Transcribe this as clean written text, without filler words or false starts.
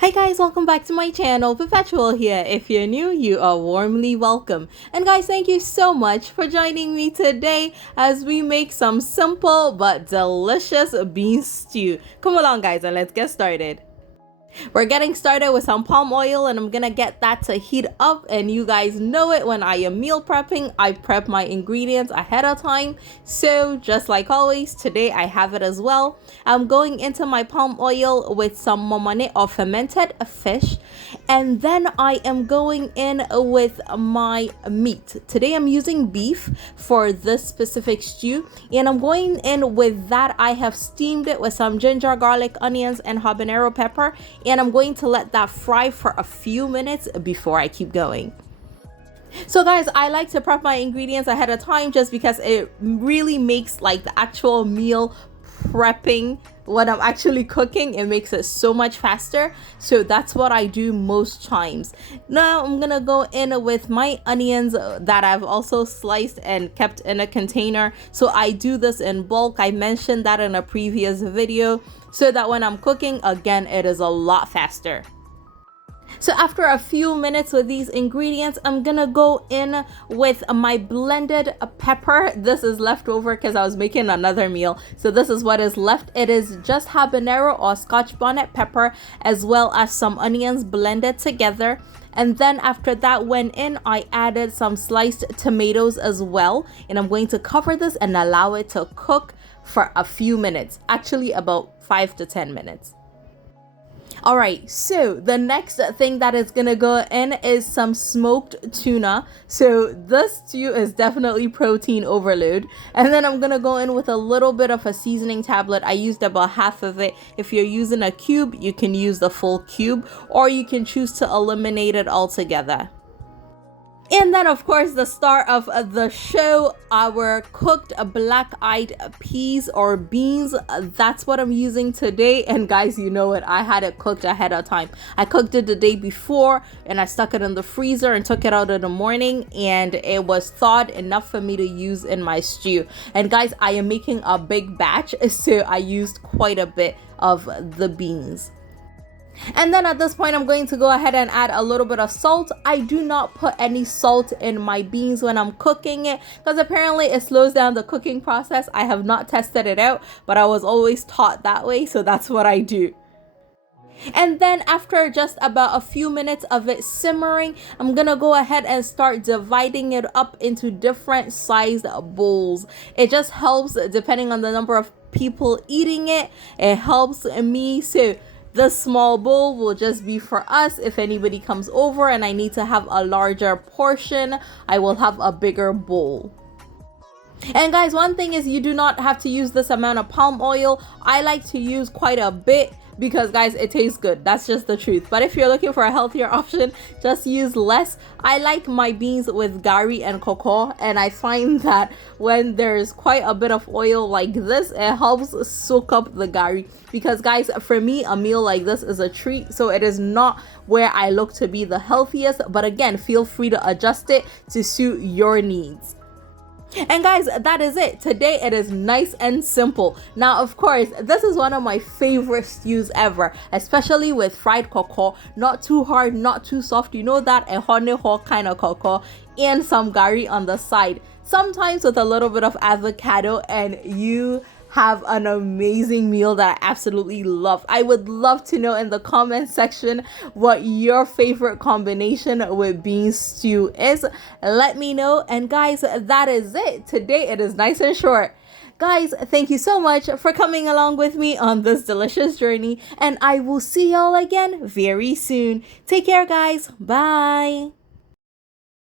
Hi guys, welcome back to my channel. Perpetual here. If you're new, you are warmly welcome. And guys, thank you so much for joining me today as we make some simple but delicious bean stew. Come along guys and let's get started. We're getting started with some palm oil and I'm gonna get that to heat up, and you guys know it, when I am meal prepping, I prep my ingredients ahead of time. So just like always, today I have it as well. I'm going into my palm oil with some momone or fermented fish, and then I am going in with my meat. Today I'm using beef for this specific stew, and I'm going in with that. I have steamed it with some ginger, garlic, onions, and habanero pepper, and I'm going to let that fry for a few minutes before I keep going. So guys, I like to prep my ingredients ahead of time just because it really makes like the actual meal prepping when I'm actually cooking, it makes it so much faster. So that's what I do most times. Now I'm gonna go in with my onions that I've also sliced and kept in a container. So I do this in bulk. I mentioned that in a previous video, so that when I'm cooking, again, it is a lot faster. So after a few minutes with these ingredients, I'm gonna go in with my blended pepper. This is leftover because I was making another meal. So this is what is left. It is just habanero or Scotch bonnet pepper, as well as some onions blended together. And then after that went in, I added some sliced tomatoes as well. And I'm going to cover this and allow it to cook for a few minutes, actually about 5 to 10 minutes. Alright, so the next thing that is gonna go in is some smoked tuna. So this stew is definitely protein overload. And then I'm gonna go in with a little bit of a seasoning tablet. I used about half of it. If you're using a cube, you can use the full cube, or you can choose to eliminate it altogether. And then of course the star of the show, our cooked black-eyed peas or beans. That's what I'm using today. And guys, you know it, I had it cooked ahead of time. I cooked it the day before and I stuck it in the freezer and took it out in the morning, and it was thawed enough for me to use in my stew. And guys, I am making a big batch, so I used quite a bit of the beans. And then at this point, I'm going to go ahead and add a little bit of salt. I do not put any salt in my beans when I'm cooking it because apparently it slows down the cooking process. I have not tested it out, but I was always taught that way, so that's what I do. And then after just about a few minutes of it simmering, I'm gonna go ahead and start dividing it up into different sized bowls. It just helps depending on the number of people eating it. It helps me. So the small bowl will just be for us. If anybody comes over and I need to have a larger portion, I will have a bigger bowl. And guys, one thing is you do not have to use this amount of palm oil. I like to use quite a bit because guys, it tastes good. That's just the truth. But if you're looking for a healthier option, just use less. I like my beans with gari and cocoa, and I find that when there's quite a bit of oil like this, it helps soak up the gari. Because guys, for me, a meal like this is a treat, so it is not where I look to be the healthiest, but again, feel free to adjust it to suit your needs. And guys, that is it. Today it is nice and simple. Now of course, this is one of my favorite stews ever, especially with fried cocoa. Not too hard, not too soft, you know, that a honey hawk kind of cocoa, and some gari on the side, sometimes with a little bit of avocado, and you have an amazing meal that I absolutely love. I would love to know in the comment section what your favorite combination with bean stew is. Let me know. And guys, that is it. Today it is nice and short. Guys, thank you so much for coming along with me on this delicious journey, and I will see y'all again very soon. Take care guys. Bye.